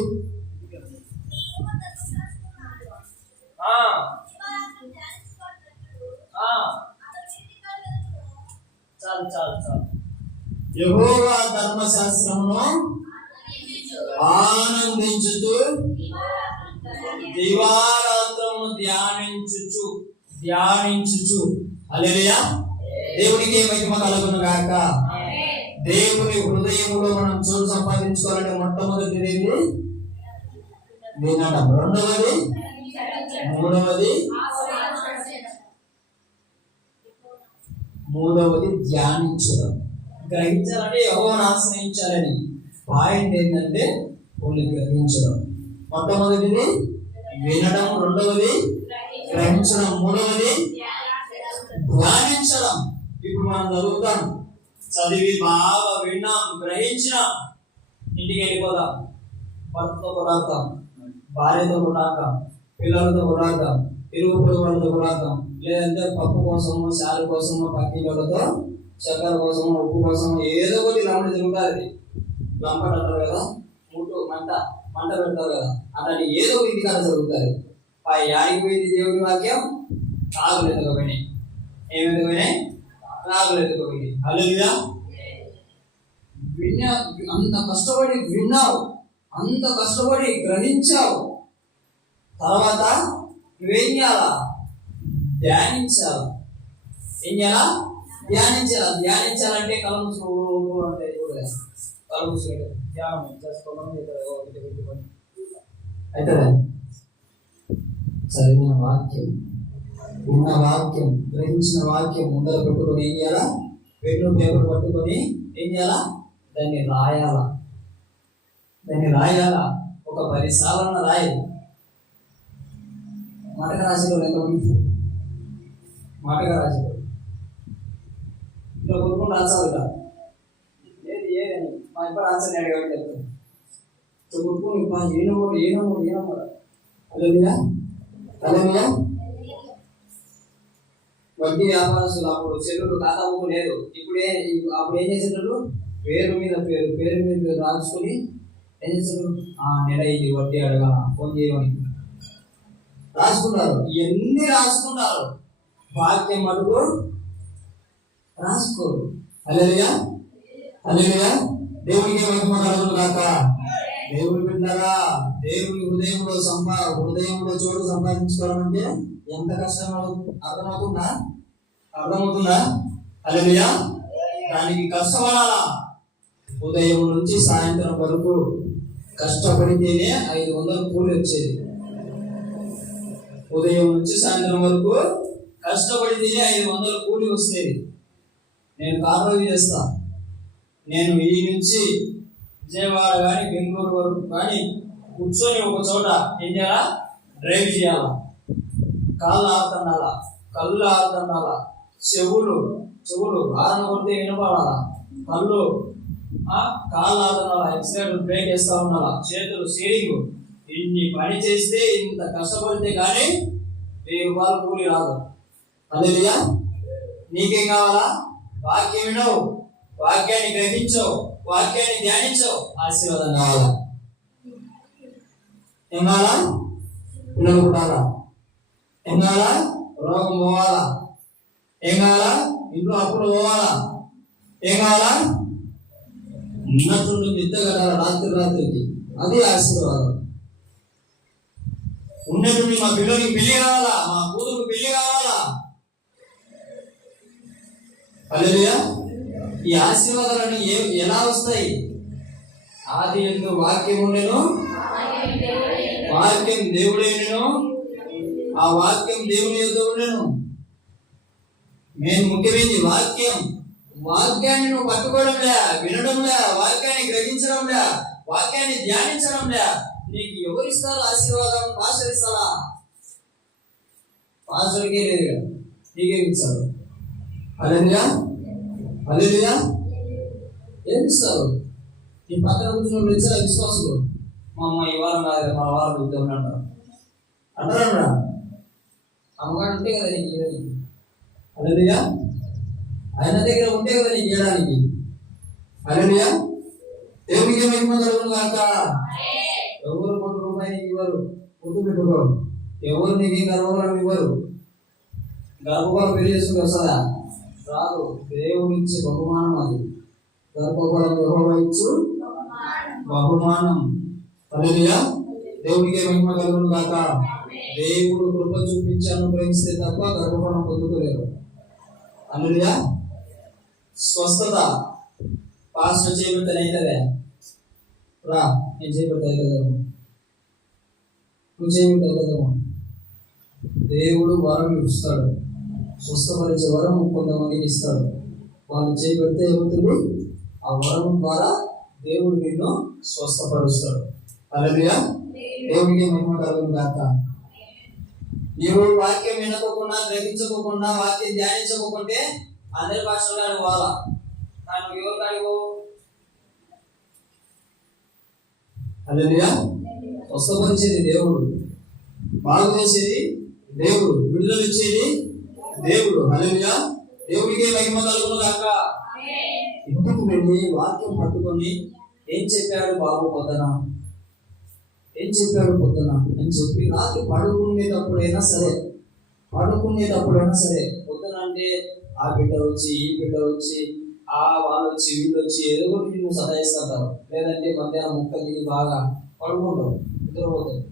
చాలు చాలు చాలు. యెహోవా ధర్మశాస్త్రమును ఆనందించుచు దివారాత్రమును ధ్యానించుచు. హల్లెలూయా. దేవునికి మహిమ కలుగును గాక. దేవుని హృదయములో మనం చోటు సంపాదించుకోవాలంటే మొట్టమొదటిది వినడం, రెండవది, మూడవది ధ్యానించడం. గ్రహించాలంటే యెహోవాను ఆశ్రయించాలని. పాయింట్ ఏంటంటే ఓన్లీ గ్రహించడం. మొట్టమొదటిది వినడం, రెండవది గ్రహించడం, మూడవది ధ్యానించడం. ఇప్పుడు మనం చదువుతాం, చదివి బాగా విన్నాం, గ్రహించినాం, ఇంటికి వెళ్ళిపోదాం. భర్తతో కొడాడతాం, భార్యతో కొడాడతాం, పిల్లలతో కొడాడతాం, ఇరుగు పొరుగు వాళ్ళతో కొడాడతాం. లేదంటే పప్పు కోసమో, శాలు కోసమో, పక్కిళ్ళతో చక్కెర కోసమో, ఉప్పు కోసమో ఏదో ఒకటి లంపట తిరుగుతుంది. లంపట అంటారు కదా, మంట పెడతారు కదా, అట్లాంటి ఏదో ఒక ఇంటికాడ జరుగుతుంది. పై ఆగిపోయింది దేవుని వాక్యం, రాగులు ఎదుగుపోయినాయి. ఏమెదుగుపోయినాయి? రాగులు ఎదుగుపోయినాయి. హల్లెలూయా. అంత కష్టపడి విన్నావు, అంత కష్టపడి గ్రహించావు, తర్వాత నువ్వేం చేయాలా? ధ్యానించాలా. ఏం చేయాలా? ధ్యానించాలంటే కళ్ళు అంటే కళ్ళు ధ్యానం చేసుకోమని అయితే చదివిన వాక్యం, ఉన్న వాక్యం, గ్రహించిన వాక్యం ముందర పెట్టుకొని ఏం చేయాలా? పెన్ను పేపర్ పట్టుకొని ఏం చేయాలా? దాన్ని రాయాలా. ఒక 10 సార్లు రాయాలి. మటక రాశిలో ఎంతమంది? మటక రాశిలో ఇట్లా కొనుక్కుంటూ రాసావు ఇలా ఏదని మా ఇప్పుడు ఆన్సర్ అడిగాడు చెప్తాను. ఇట్లా కొనుక్కొని ఏనో హల్లెలూయా. వడ్డీ వ్యాపారస్తులు అప్పుడు చెల్లుడు ఖాతా బుక్కు లేదు. అప్పుడు ఏం చేసేటప్పుడు పేరు మీద పేరు రాసుకొని ఏం చేస్తారు? నెల ఇది వడ్డీ అడగాల, ఫోన్ చేయమని రాసుకుంటారు. ఇవన్నీ రాసుకుంటారు, వాక్యం మటుకు రాసుకోరు. హల్లెలూయా. దేవునికి మహిమ కలుగును గాక. దేవుని బిడ్డలారా, దేవుని హృదయంలో చోటు సంపాదించుకోవాలంటే ఎంత కష్టం అర్థమవుతుందా? హల్లెలూయా. దానికి కష్టపడాలా. ఉదయం నుంచి సాయంత్రం వరకు కష్టపడితేనే 500 కూలి వచ్చేది. ఉదయం నుంచి సాయంత్రం వరకు కష్టపడితేనే 500 కూలి వస్తేది. నేను కారు చేస్తా. నేను ఈ నుంచి విజయవాడ కానీ బెంగళూరు వరకు కానీ కూర్చొని ఒక చోట ఏం చేయాలా? డ్రైవ్ చేయాలా. కళ్ళు ఆడుతుండాలా, చెవులు ఆరణ కొడితే వినపడాలా, కళ్ళు కాళ్ళు ఆడుతున్నా, ఎక్సలెంట్ బ్రేక్ వేస్తా ఉండాలా, చేతులు స్టీరింగ్. ఇన్ని పని చేస్తే, ఇంత కష్టపడితే కానీ 1000 రూపాయలు కూలి రాదు. హల్లెలూయా. నీకేం కావాలా? వాక్యం వినవు, వాక్యాన్ని గ్రహించవు, వాక్యాన్ని ధ్యానించవు, ఆశీర్వాదం కావాలా? ఏం కావాలా? పిల్లలు పుట్టాలా? ఏం కావాలా? రోగం పోవాలా? ఏం కావాలా? ఇంట్లో అప్పులు పోవాలా? ఏం కావాలా? ఉన్నట్టుండి నిద్ర కట్టాలా రాత్రికి, అది ఆశీర్వాదం. ఉన్నట్టుండి మా పిల్లలకి పెళ్లి కావాలా, మా కూతురుకు పెళ్లి కావాలా? హల్లెలూయా. ఈ ఆశీర్వాదాలన్నీ ఎలా వస్తాయి? ఆది యందు వాక్యం ఉండెను, వాక్యం దేవుడైనను, ఆ వాక్యం దేవుని యొద్ద ఉండెను. ముఖ్యమైనది వాక్యం. వాక్యాన్ని నువ్వు పట్టుకోవడంలే, వినడంలే, వాక్యాన్ని గ్రహించడంలే, వాక్యాన్ని ధ్యానించడంలే, నీకు ఎవరిస్తారు ఆశీర్వాదం? పాస్టర్ ఇస్తారా? పాస్టర్కే లేదు కదా, నీకేం ఇస్తారు? హల్లెలూయా, హల్లెలూయా. ఏం ఇస్తారు? నీ పక్కన కూర్చున్న ఇచ్చారా విశ్వాసులు? మా అమ్మ ఈ వారం కాదు, మా వారం ఉద్యోగం అంటారు. అంటారా? అమ్మగాడు ఉంటే కదా నీకు ఇవ్వడానికి. హల్లెలూయా. ఆయన దగ్గర ఉంటే కదా నీకు ఇవ్వడానికి. హల్లెలూయా. దేవునికి మహిమ కలుగును గాక. ఎవరు ₹1 నీకు ఇవ్వరు, పొట్టు పెట్టుకోరు. ఎవరు నీకు గర్భఫలం ఇవ్వరు. గర్భఫలం పెళ్లి చేసుకుని వస్తుందా? రాదు. దేవుడు ఇచ్చే బహుమానం అది. గర్భఫలం యెహోవా ఇచ్చు బహుమానం. హల్లెలూయా. దేవునికి మహిమ కలుగును గాక. దేవుడు కృప చూపించి అనుగ్రహిస్తే తప్ప గర్భఫలం పొందుకోలేరు. హల్లెలూయా. స్వస్థత పాస్టర్ చేయబడితే అవుతుందే రా, నేను చేయబడితే అవుతుందేమో, నువ్వు చేయబడితే అవుతుందేమో. దేవుడు వరం ఇస్తాడు, స్వస్థపరిచే వరం కొంతమందికి ఇస్తాడు. వాళ్ళు చేయబడితే ఏమవుతుంది? ఆ వరం ద్వారా దేవుడు నిన్ను స్వస్థపరుస్తాడు. హల్లెలూయా. దేవునికి మహిమ కలుగును గాక. నీవు వాక్యం వినకోకుండా, గ్రహించకోకుండా, వాక్యం ధ్యానించకోకుంటే అందరి భాషలో అడగాల. నాకు ఎవరు అడుగు? హల్లెలూయా. స్వస్థపరిచేది దేవుడు, బాగు చేసేది దేవుడు, విడుదల ఇచ్చేది దేవుడు. హల్లెలూయా. దేవుడికే మహిమ కలుగును గాక. ఇంటికి వెళ్ళి వాక్యం పట్టుకొని ఏం చెప్పాడు బాబు పొద్దున, ఏం చెప్పాడు పొద్దున అని చెప్పి రాత్రి పడుకునేటప్పుడైనా సరే పొద్దున అంటే ఆ బిడ్డ వచ్చి, ఈ బిడ్డ వచ్చి, వాళ్ళు వచ్చి, వీళ్ళు వచ్చి ఏదో ఒకటి నిన్ను సతాయిస్తుంటారు. లేదంటే మధ్యాహ్నం ముక్కలు తిని బాగా పడుకుంటావు, నిద్రపోతావు.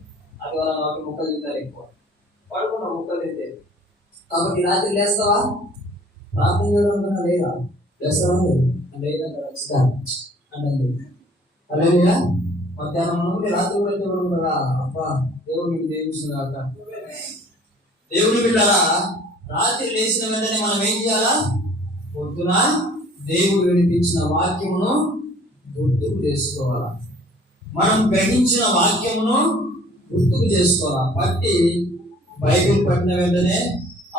అది వాళ్ళ నాకు ముక్కలు తింటారు, ఎక్కువ పడుకుంటావు ముక్కలు తింటే. కాబట్టి రాత్రి లేస్తావా? ప్రార్థన చేయడం లేదా? లేస్తావా? లేదు లేదంటారు అంటే. హల్లెలూయా. మధ్యాహ్నం రాత్రి కూడా అబ్బా దేవుడు మీకు దేవించుగాక. దేవుని బిడ్డరా, రాత్రి లేచిన వెంటనే మనం ఏం చేయాలా? పొద్దున దేవుడు వినిపించిన వాక్యమును గుర్తుకు చేసుకోవాలా. మనం గ్రహించిన వాక్యమును గుర్తుకు చేసుకోవాలా. పట్టి బైబిల్ పట్టిన వెంటనే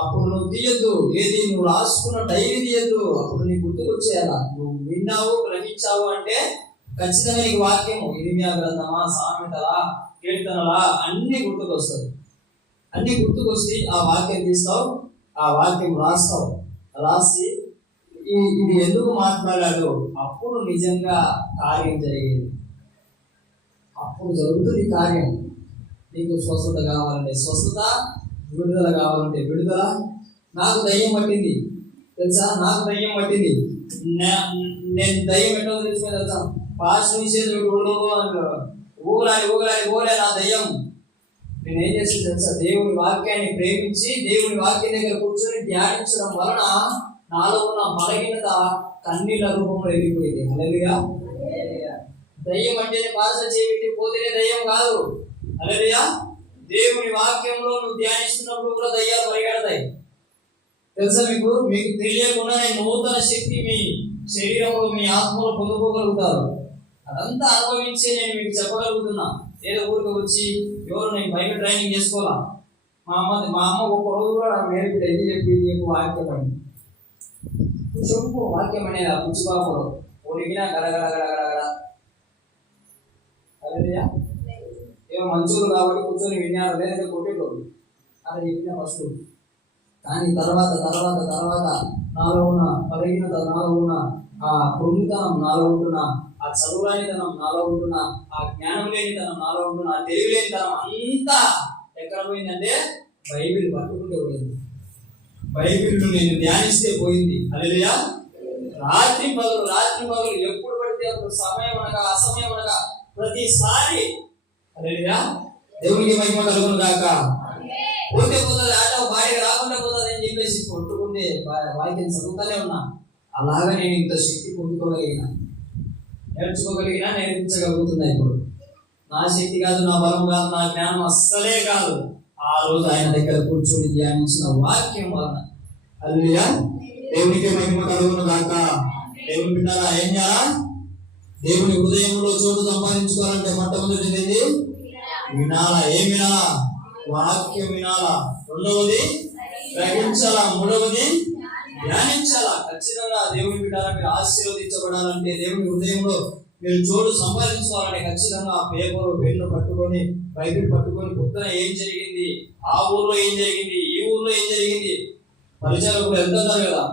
అప్పుడు నువ్వు తీయద్దు, ఏది నువ్వు రాసుకున్న డైరీ తీయద్దు. అప్పుడు నీకు గుర్తుకు వచ్చేయాలా. నువ్వు విన్నావు, గ్రహించావు అంటే ఖచ్చితంగా నీకు వాక్యము, ఇర్మియా గ్రంథమా, సామెతలా, కీర్తనలా అన్ని గుర్తుకు వస్తాయి. అన్ని గుర్తుకొచ్చి ఆ వాక్యం తీస్తావు, ఆ వాక్యం రాస్తావు. రాసి ఇది ఎందుకు మాట్లాడాడు, అప్పుడు నిజంగా కార్యం జరిగేది. అప్పుడు జరుగుతుంది కార్యం. నీకు స్వస్థత కావాలంటే స్వస్థత, విడుదల కావాలంటే విడుదల. నాకు దయ్యం పట్టింది తెలుసా, నాకు దయ్యం పట్టింది. నేను దయ్యం ఎట్టో తెలుసుకుని తెలుసా, పాస్ చేసి ఊగలాడి నా దయ్యం. నేనేం చేస్తాను తెలుసా, దేవుని వాక్యాన్ని ప్రేమించి దేవుని వాక్యం దగ్గర కూర్చొని ధ్యానించడం వలన నాలో ఉన్న బలహీనత కన్నీళ్ళ రూపంలో వెళ్ళిపోయింది. హల్లెలూయా. దయ్యం అంటే భాష చేపెట్టి పోతేనే దయ్యం కాదు. హల్లెలూయా. దేవుని వాక్యంలో నువ్వు ధ్యానిస్తున్నప్పుడు కూడా దయ్యాలు పరిగెడతాయి తెలుసా. మీకు తెలియకుండానే నూతన శక్తి మీ శరీరంలో, మీ ఆత్మలో పొందుకోగలుగుతారు. అదంతా అనుభవించి నేను మీకు చెప్పగలుగుతున్నా. ఏదో ఊరికి వచ్చి ఎవరు నేను బయట ట్రైనింగ్ చేసుకోవాలా. మా అమ్మ ఒక రోజు కూడా నేర్పితే ఇది చెప్పి వాక్యం అని చెప్పు. వాక్యం అనేది పుచ్చుకోకూడదు. ఉడికినా గడగడ గడగడ అదేయా ఏమో మంచులు కాబట్టి కూర్చొని విన్నారు, లేదంటే కొట్టేటోళ్ళు అలా చెప్పిన ఫస్ట్. కానీ తర్వాత తర్వాత తర్వాత నాలో ఉన్న బలహీనత, నాలో ఉన్న ఆ కృంగితనం, నాలో ఉంటున్న ఆ చదువులేనితనం, నాలో ఉంటున్న ఆ జ్ఞానం లేనితనం, నాలో ఉంటున్న ఆ తెలివి లేనితనం అంతా ఎక్కడ పోయిందంటే బైబిల్ పట్టుకుంటే పోయింది. బైబిల్ నేను ధ్యానిస్తే పోయింది. హల్లెలూయా. రాత్రి పగలు ఎప్పుడు పడితే అప్పుడు సమయం అనగా అసమయం అనగా ప్రతిసారి హల్లెలూయా దేవునికి మహిమ కలుగును గాక. పోతే పోతుంది, ఆట భార్య రాకుండా పోతుంది అని చెప్పేసి కొట్టుకుంటే వాక్యం చదువుతానే ఉన్నా. అలాగా నేను ఇంత శక్తి పొందుకోగలిగిన, నేర్పించగలుగుతున్నా. ఇప్పుడు నా శక్తి కాదు, నా బలం కాదు, నా జ్ఞానం అస్సలే కాదు. ఆ రోజు ఆయన దగ్గర కూర్చొని ధ్యానించిన వాక్యం వలన. హల్లెలూయా దేవునికి మహిమ కలుగును గాక. దేవుని బిడ్డలారా ఏం చేయాలా? దేవుని హృదయంలో చోటు సంపాదించుకోవాలంటే మొట్టమొదటిది వినాలా. ఏం వినాలా? వాక్యం వినాలా. రెండవది గ్రహించాలా. మూడవది ధ్యానించాలా. ఖచ్చితంగా దేవుని బిడ్డలారా మీరు ఆశీర్వదించబడాలంటే, దేవుని హృదయంలో మీరు చోటు సంపాదించుకోవాలంటే ఖచ్చితంగా పేపర్ పెన్ను పట్టుకొని, బైబిల్ పట్టుకొని పొద్దున ఏం జరిగింది, ఆ ఊర్లో ఏం జరిగింది, ఈ ఊర్లో ఏం జరిగింది, పరిచయాలకు వెళ్తున్నారు కదా,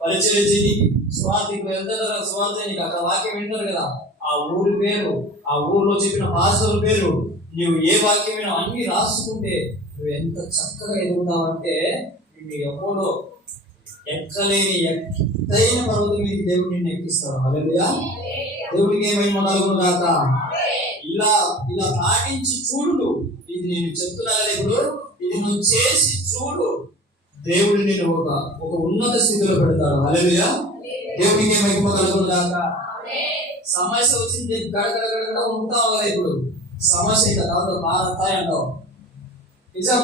పరిచయం చేయి, స్వార్థికులు వెళ్తారు కదా, స్వార్థ అక్కడ వాక్యం వింటారు కదా, ఆ ఊరి పేరు, ఆ ఊర్లో చెప్పిన భాషల పేరు, నువ్వు ఏ వాక్యమైనా అన్ని రాసుకుంటే నువ్వు ఎంత చక్కగా ఎదుగుతావంటే నిన్ను ఎప్పుడో ఎక్కలేని ఎత్తైన పర్వతం మీద దేవుడు నిన్ను ఎక్కిస్తాడు. హల్లెలూయా దేవుడికి ఏమైనా కలుగును గాక. ఇలా ఇలా పాటించి చూడు. ఇది నేను చెప్తున్నా కదా, ఇప్పుడు ఇది నువ్వు చేసి చూడు. దేవుడు నేను ఒక ఉన్నత స్థితిలో పెడతాడు. హల్లెలూయా దేవుడికి మహిమ కలుగును గాక. సమస్య వచ్చింది గడగడ ఉంటావు కదా, ఇప్పుడు సమస్య ఇంకా తర్వాత బాధతాయి అంటావు. నిజం,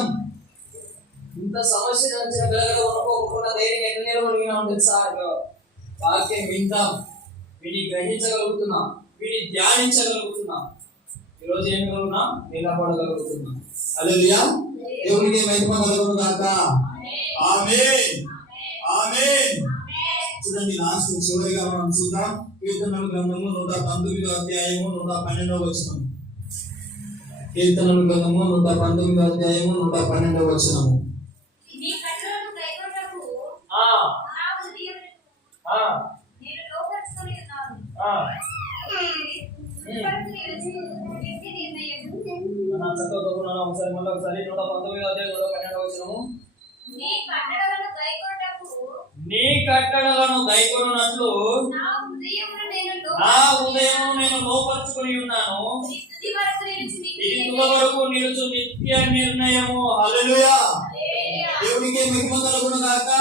ఇంత సమస్య వచ్చిన గడగడ అనుకోకుండా ధైర్యం ఎట్లా నిలబడినా ఉంటుంది సార్. వాక్యం వింటాం, వీటిని గ్రహించగలుగుతున్నాం, వీటిని ధ్యానించగలుగుతున్నాం. ఈరోజు ఏం కలుగుతున్నాం? నిలబడగలుగుతున్నాం. హల్లెలూయా దేవునికి మహిమ కలుగును గాక. ఆమేన్ ఆమేన్. చూడండి, లాస్ట్ చివరిగా మనం చూద్దాం. కీర్తనల గ్రంథము 119వ అధ్యాయము 112వ వచనం. కీర్తనల గ్రంథము 119వ అధ్యాయము 112వ వచనము. ఒకసారి మళ్ళీ ఒకసారి 119వ అధ్యాయం 112వ వచనము. నీ కట్టడలను గైకొనున్నట్లు నా హృదయమును నేను లోపరుచుకొని ఉన్నాను. ఇది వరకు నిలుచు నిత్య నిర్ణయము. హల్లెలూయా దేవునికి మహిమ కలుగును గాక.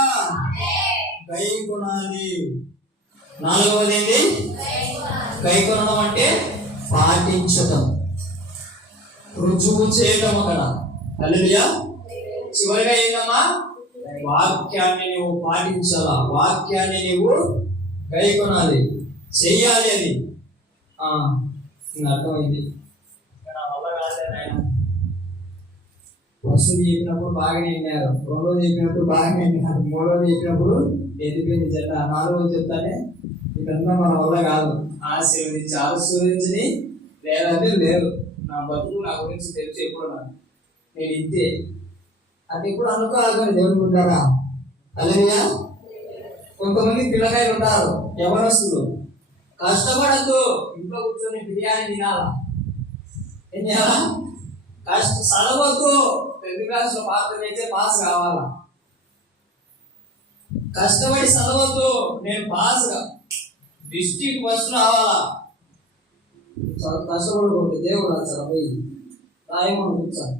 గైకొనాలి. నాలుగవది ఏంటి? గైకొనడం అంటే పాటించటం, రుజువు చేయటం అక్కడ. హల్లెలూయా. చివరిగా ఏంటమ్మా? వాక్యాన్ని నువ్వు పాటించాలా, వాక్యాన్ని నువ్వు గైకొనాలి, చెయ్యాలి. అది అర్థమైంది. ఫస్ట్ చెప్పినప్పుడు బాగానే విన్నారు, రెండోది చెప్పినప్పుడు బాగానే విన్నారు, మూడోది చెప్పినప్పుడు ఎదిపోయింది జెండ, నాలుగోది చెప్తానే ఇదంతా మన వల్ల కాదు. ఆశీర్వదించని లేదంటే లేదు. నా బతుకు నా గురించి తెలుసు. ఎప్పుడు నేను ఇంతే అది ఎప్పుడు అనుకోవాలి. దేవుడు ఉంటారా? హల్లెలూయా. కొంతమంది పిల్లకాయలు ఉంటారు, యవనస్తులు, కష్టపడద్దు, ఇంట్లో కూర్చొని బిర్యానీ తినాలా. ఏం చేయాలా? చదవద్దు, 10th క్లాస్లో పాస్ కావాలా. కష్టపడి చదవద్దు, నేను పాస్గా డిస్ట్రిక్ట్ ఫస్ట్ రావాలా. కష్టపడకూడదు. దేవుడు చదవయి రాయమని ఉంచాలి.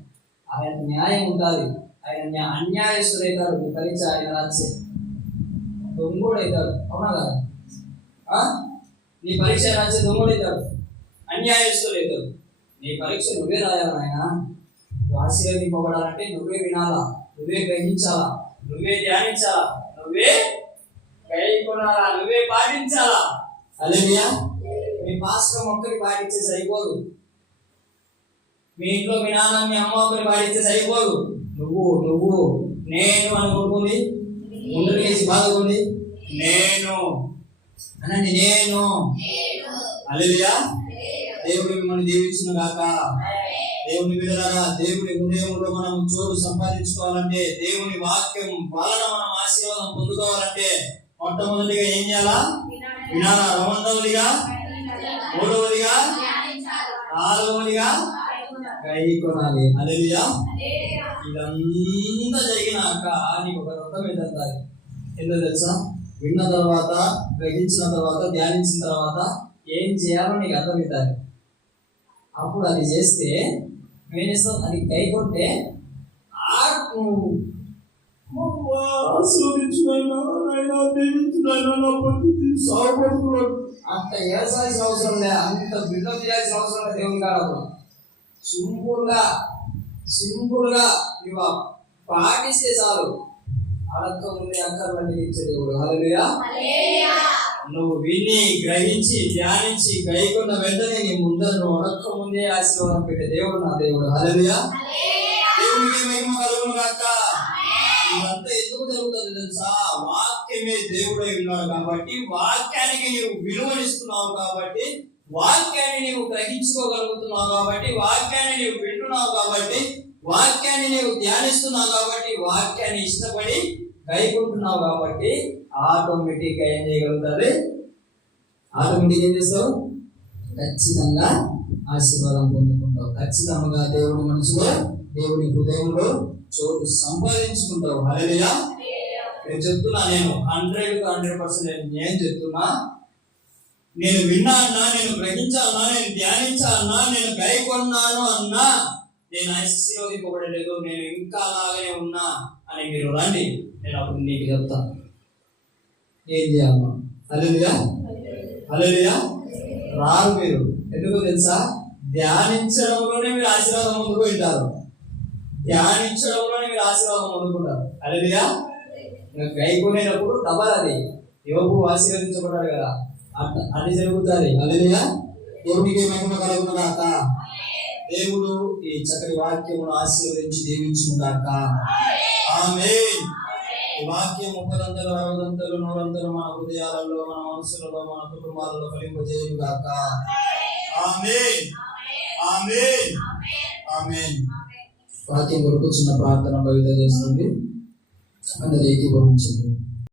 ఆయన న్యాయం ఉండాలి. ఆయన అన్యాయస్తుడైతాడు. నీ పరీక్ష ఆయన రాసే దొంగోడైతాడు. అవునా కదా? నీ పరీక్ష రాసే దొంగోడైతాడు, అన్యాయస్తుడైతాడు. నీ పరీక్ష నువ్వే రాయాలి. ఆయన నువ్వు ఆశీర్వదింపబడాలంటే నువ్వే వినాలా, నువ్వే గ్రహించాలా, నువ్వే ధ్యానించాలా, నువ్వే గైకొనాలా, నువ్వే పాటించాలా. హల్లెలూయా. మీ పాస్టర్ ఒక్కరికి పాటించే సరిపోదు. మీ ఇంట్లో మీ నాన్న మీ అమ్మ ఒకరికి పాటించే సరిపోదు. నువ్వు నేను అనుకుంటుంది, ముందు వేసి బాధకుంది నేను అనండి నేను. హల్లెలూయా. దేవుడు మిమ్మల్ని దీవించును గాక. దేవుని బిడ్డలారా, దేవుని హృదయంలో మనం చోటు సంపాదించుకోవాలంటే, దేవుని వాక్యం వలన మనం ఆశీర్వాదం పొందుకోవాలంటే మొట్టమొదటిగా ఏం చేయాలా? వినాలా. రెండవదిగా, మూడవదిగా, నాలుగవదిగా గైకొనాలి. హల్లెలూయా. ఇదంతా జరిగినాక నీకు ఒక రకం ఏంటంటే ఏంటో తెలుసా? విన్న తర్వాత, గ్రహించిన తర్వాత, ధ్యానించిన తర్వాత ఏం చేయాలో నీకు అర్థమవుతుంది. అప్పుడు అది చేస్తే నువ్వేం చేస్తావు? అది కైకొంటే అంత ఏసాల్సిన అవసరం లేదు, అంత బిల్డప్ చేయాల్సిన అవసరం లేదు. దేవుని కాలంలో సింపుల్ గా నువ్వు పాటిస్తే చాలు. అడక్క ముందే అక్కర్లన్నీ ఇచ్చే దేవుడు. హల్లెలూయా. నువ్వు విని, గ్రహించి, ధ్యానించి, గైకొన్న వెంటనే నీ ముందర నువ్వు అడక్క ముందే ఆశీర్వాదం పెట్టే దేవుడు నా దేవుడు. హల్లెలూయా. దేవునికి మహిమ కలుగును గాక. ఇదంతా ఎందుకు జరుగుతుంది తెలుసా? వాక్యమే దేవుడై ఉన్నాడు కాబట్టి, వాక్యానికి నీవు విలువనిస్తున్నావు కాబట్టి, వాక్యాన్ని నీవు గ్రహించుకోగలుగుతున్నావు కాబట్టి, వాక్యాన్ని నీవు వింటున్నావు కాబట్టి, వాక్యాన్ని నీవు ధ్యానిస్తున్నావు కాబట్టి, వాక్యాన్ని ఇష్టపడి గైకుంటున్నావు కాబట్టి ఆటోమేటిక్ గా ఏం చేయగలుగుతారు? ఆటోమేటిక్ ఏం చేస్తావు? ఖచ్చితంగా ఆశీర్వాదం పొందుకుంటావు. ఖచ్చితంగా దేవుని మనసులో, దేవుని హృదయంలో చోటు సంపాదించుకుంటావు. హల్లెలూయా. నేను చెప్తున్నా, నేను 100% నేను చెప్తున్నా. నేను విన్నా అన్నా, నేను గ్రహించాలన్నా, నేను ధ్యానించాలన్నా, నేను గైకొన్నాను అన్నా, నేను ఆశీర్వదింపబడలేదు, నేను ఇంకా అలాగే ఉన్నా అని మీరు రండి, నేను అప్పుడు నీకు చెప్తాను ఏం చేయాలన్నా. హల్లెలూయా. హల్లెలూయా. రారు మీరు. ఎందుకో తెలుసా? ధ్యానించడంలోనే మీరు ఆశీర్వాదం ముందుకు వెళ్తారు. ధ్యానించడంలోనే మీరు ఆశీర్వాదం పొందుకుంటారు. హల్లెలూయా. గైకొనేటప్పుడు డబల్. అది యోబు ఆశీర్వదించబడ్డాడు కదా, అది జరుగుతుంది. హల్లెలూయా. దేవునికి మహిమ కలుగును గాక. దేవుడు ఈ చక్కటి వాక్యమును ఆశీర్వదించి దీవించును గాక. ఆమేన్. ఈ వాక్యం 30 60 100 మన హృదయాలలో, మన మనసులలో, మన కుటుంబాలలో ఫలింపజేయును గాక. ఆమేన్. ఆమేన్. ఆమేన్. వాక్యం కొరకు చిన్న ప్రార్థన బయట చేస్తుంది. అందరూ ఏకీభవించండి.